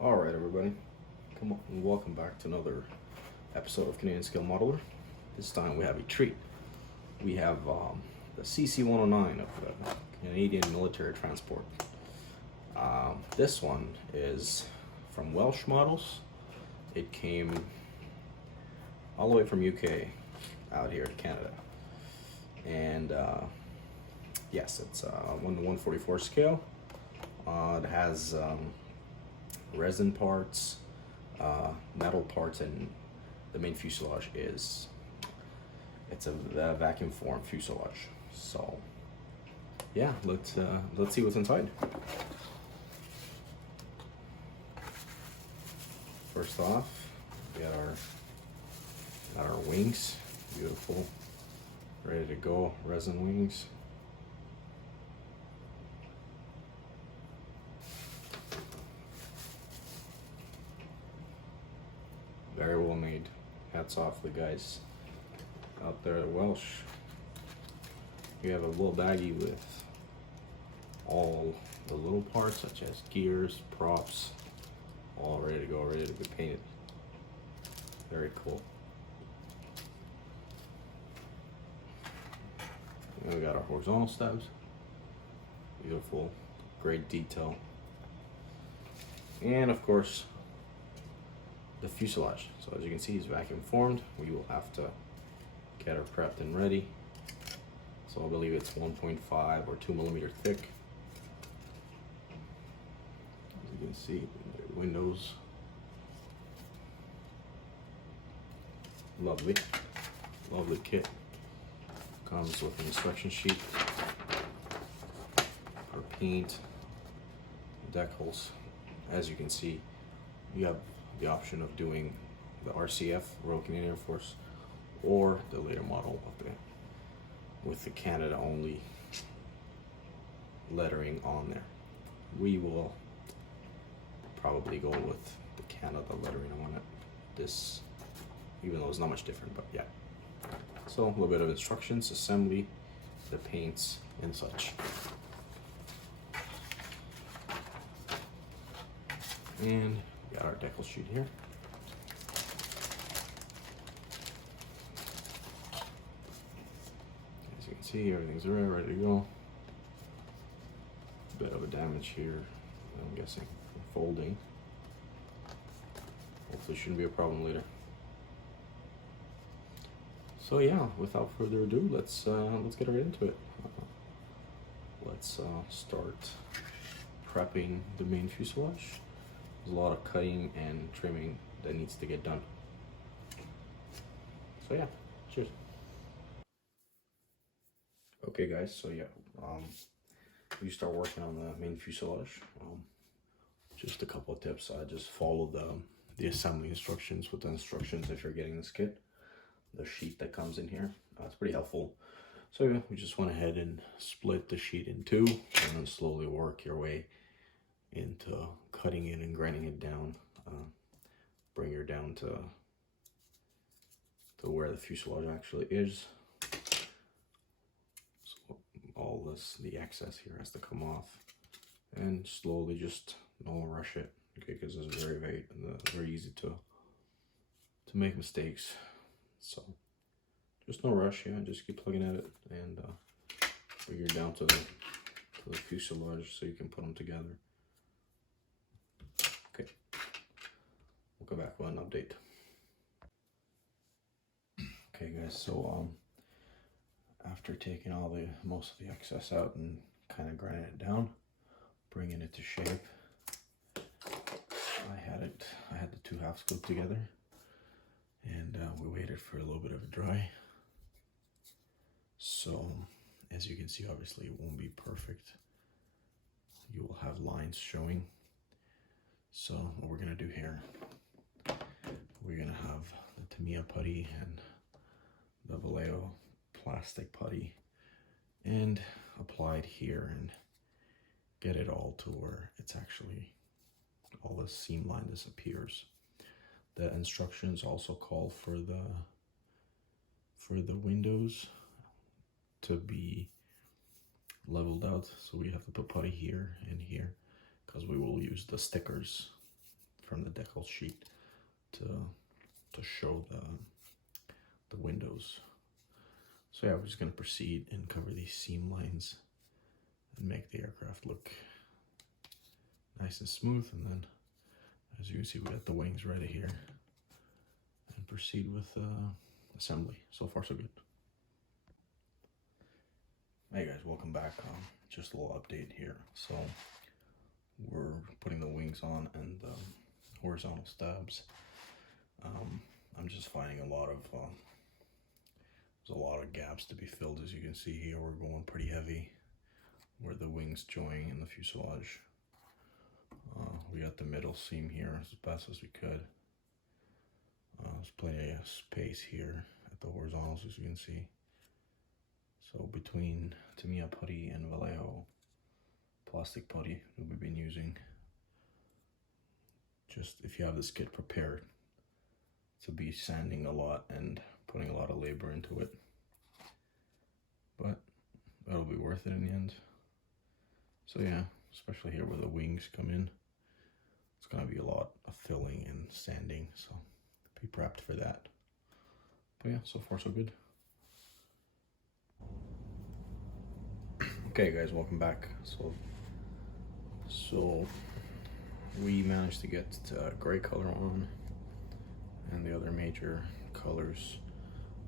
Alright everybody, come on and welcome back to another episode of Canadian Scale Modeler. This time we have a treat. We have the CC-109 of the Canadian Military Transport. This one is from Welsh Models. It came all the way from UK out here to Canada. And yes, it's 1:144 scale. It has resin parts, metal parts, and the main fuselage it's a vacuum form fuselage. So yeah, let's see what's inside. First off, we got our wings, beautiful, ready to go, resin wings. Very well made. Hats off to the guys out there at Welsh. We have a little baggie with all the little parts such as gears, props, all ready to go, ready to be painted. Very cool. And we got our horizontal stabs. Beautiful, great detail. And of course, the fuselage. So as you can see, it's vacuum formed. We will have to get her prepped and ready. So I believe it's 1.5 or 2 millimeter thick. As you can see, the windows. Lovely, lovely kit. Comes with an inspection sheet, our paint, decals. As you can see, you have the option of doing the RCAF, Royal Canadian Air Force, or the later model with the Canada only lettering on there. We will probably go with the Canada lettering on it. This, even though it's not much different, but yeah. So a little bit of instructions, assembly, the paints and such. And we got our decal sheet here. As you can see, everything's ready to go. Bit of a damage here, I'm guessing, from folding. Hopefully shouldn't be a problem later. So yeah, without further ado, let's get right into it. Let's start prepping the main fuselage. There's a lot of cutting and trimming that needs to get done. So yeah, cheers. Okay guys, so yeah, you start working on the main fuselage. Just a couple of tips. Just follow the assembly instructions with the instructions if you're getting this kit. The sheet that comes in here, it's pretty helpful. So yeah, we just went ahead and split the sheet in two and then slowly work your way into cutting it and grinding it down. Bring her down to where the fuselage actually is. So all this, the excess here has to come off, and slowly, just don't rush it, okay? Because it's very easy to make mistakes. So just no rush, yeah. Just keep plugging at it and bring her down to the fuselage so you can put them together. Okay, we'll go back with an update. Okay guys, so after taking most of the excess out and kind of grinding it down, bringing it to shape, I had the two halves glued together, and we waited for a little bit of a dry. So as you can see, obviously it won't be perfect. You will have lines showing. So what we're gonna do here, we're gonna have the Tamiya putty and the Vallejo plastic putty and applied here and get it all to where it's actually, all the seam line disappears. The instructions also call for the windows to be leveled out, so we have to put putty here and here because we will use the stickers from the decal sheet to show the windows. So yeah, we're just gonna proceed and cover these seam lines and make the aircraft look nice and smooth. And then, as you can see, we got the wings ready here, and proceed with assembly. So far, so good. Hey guys, welcome back. Just a little update here. So we're putting the wings on and the horizontal stabs. I'm just finding a lot of there's a lot of gaps to be filled. As you can see here, we're going pretty heavy where the wings join in the fuselage. We got the middle seam here as best as we could. There's plenty of space here at the horizontals, as you can see. So between Tamiya putty and Vallejo plastic putty that we've been using, just if you have this kit prepared to be sanding a lot and putting a lot of labor into it, but that'll be worth it in the end. So yeah, especially here where the wings come in, it's gonna be a lot of filling and sanding, so be prepped for that. But yeah, so far so good. Okay guys, welcome back. So we managed to get gray color on and the other major colors,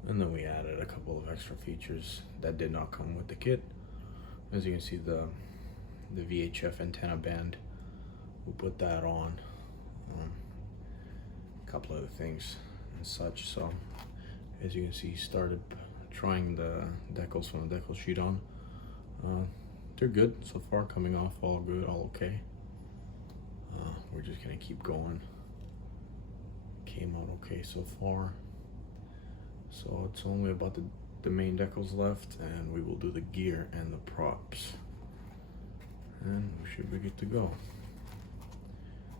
and then we added a couple of extra features that did not come with the kit. As you can see, the VHF antenna band, we put that on, a couple other things and such. So as you can see, started trying the decals from the decal sheet on. They're good so far, coming off all good, all okay. We're just gonna keep going. Came out okay so far. So it's only about the main decals left, and we will do the gear and the props, and we should be good to go.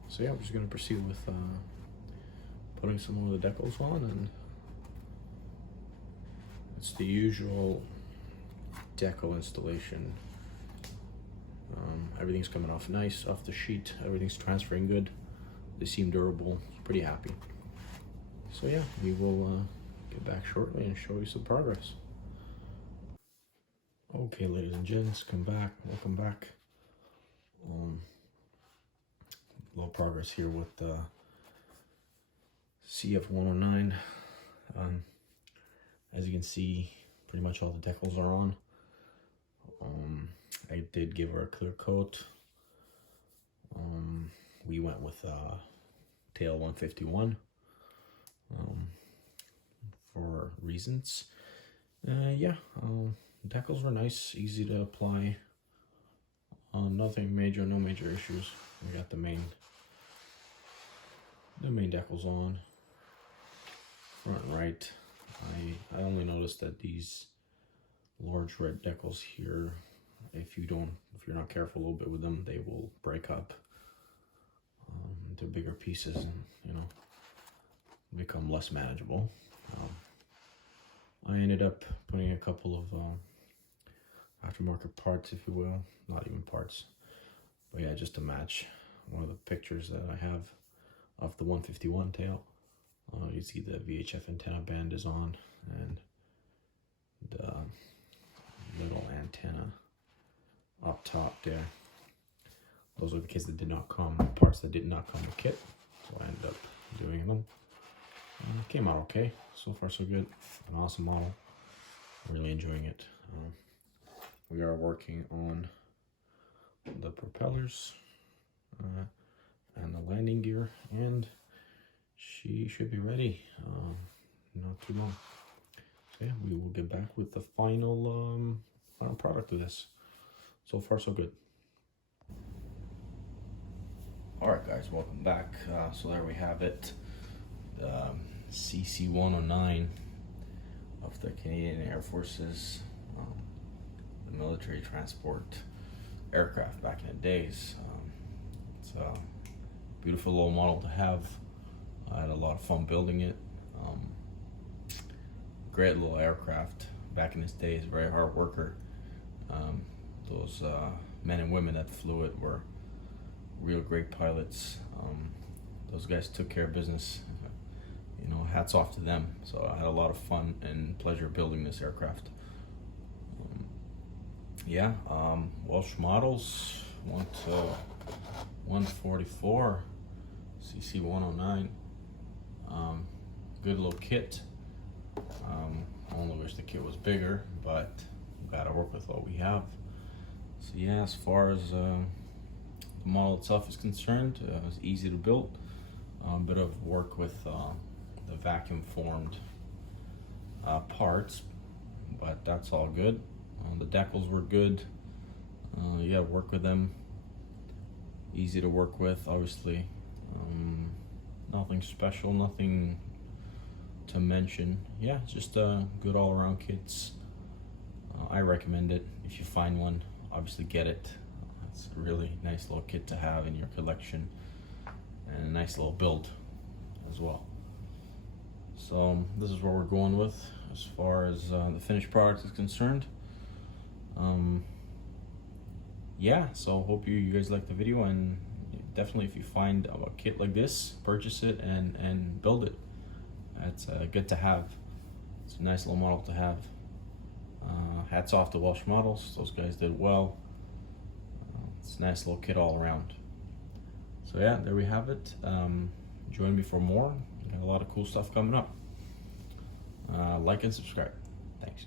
So yeah, we're just gonna proceed with putting some of the decals on, and it's the usual decal installation. Everything's coming off nice off the sheet, everything's transferring good, they seem durable, pretty happy. So yeah, we will get back shortly and show you some progress. Okay, ladies and gents, welcome back. Little progress here with the CF-109. As you can see, pretty much all the decals are on. I did give her a clear coat. We went with tail 151 for reasons. Yeah, decals were nice, easy to apply. Nothing major, no major issues. We got the main decals on, front and right. I only noticed that these large red decals here, if you're not careful a little bit with them, they will break up into bigger pieces and, you know, become less manageable. I ended up putting a couple of aftermarket parts, if you will, not even parts, but yeah, just to match one of the pictures that I have of the 151 tail. You see the VHF antenna band is on, and the little antenna up top there. Those are the kits that did not come, parts that did not come with kit, so I ended up doing them. Came out okay, so far so good. An awesome model, really enjoying it. We are working on the propellers and the landing gear, and she should be ready not too long. So yeah, we will get back with the final product of this. So far so good. Alright guys, welcome back. So there we have it, the CC-109 of the Canadian Air Force's the military transport aircraft back in the days. It's a beautiful little model to have. I had a lot of fun building it. Great little aircraft back in its days, very hard worker. Those men and women that flew it were real great pilots. those guys took care of business. You know, hats off to them. So I had a lot of fun and pleasure building this aircraft. Welsh Models 1 to 144 CC-109. Good little kit. I only wish the kit was bigger, but we gotta work with what we have. So yeah, as far as the model itself is concerned, it's easy to build. A bit of work with the vacuum formed parts, but that's all good. The decals were good. You gotta work with them. Easy to work with, obviously. Nothing special, nothing to mention. Yeah, just good all-around kits. I recommend it. If you find one, obviously get it. It's a really nice little kit to have in your collection, and a nice little build as well. So this is what we're going with as far as the finished product is concerned. So hope you guys like the video, and definitely if you find a kit like this, purchase it and build it. It's good to have. It's a nice little model to have. Hats off to Welsh Models. Those guys did well. It's a nice little kit all around. So yeah, there we have it. Join me for more. We got a lot of cool stuff coming up. Like and subscribe. Thanks.